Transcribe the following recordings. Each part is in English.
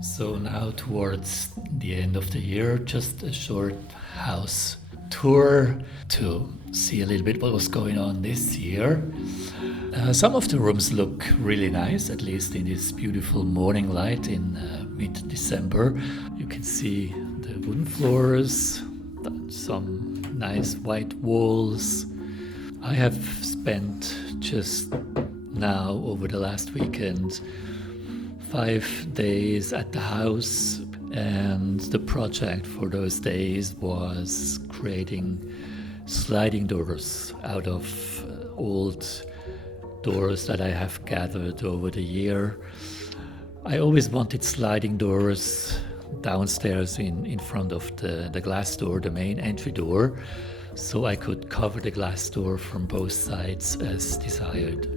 So now towards the end of the year, just a short house tour to see a little bit what was going on this year. Some of the rooms look really nice, at least in this beautiful morning light in mid-December. You can see the wooden floors, some nice white walls. I have spent just now over the last weekend 5 days at the house, and the project for those days was creating sliding doors out of old doors that I have gathered over the year. I always wanted sliding doors downstairs in front of the glass door, the main entry door, so I could cover the glass door from both sides as desired.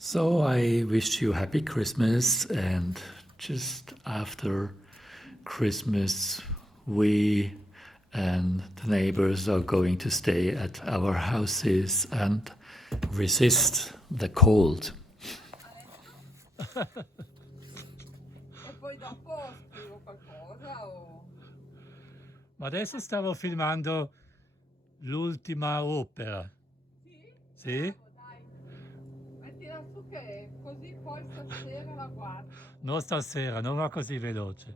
So I wish you happy Christmas, and just after Christmas, we and the neighbors are going to stay at our houses and resist the cold. E poi dopo scrivo qualcosa o... Ma adesso stavo filmando l'ultima opera. Sì? Sì? Bravo, dai. Mettila su che così poi stasera la guardo. Non stasera, non va così veloce.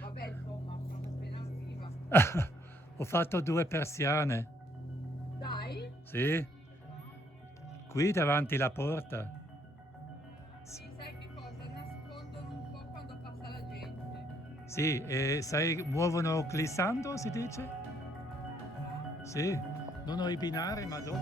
Vabbè, insomma, sono appena arriva. Ho fatto 2 persiane. Dai? Sì? Qui davanti alla porta. Sì, sai che cosa? Nascondono un po' quando passa la gente. Sì, e sai, muovono glissando, si dice? Sì, non ho i binari, ma dopo.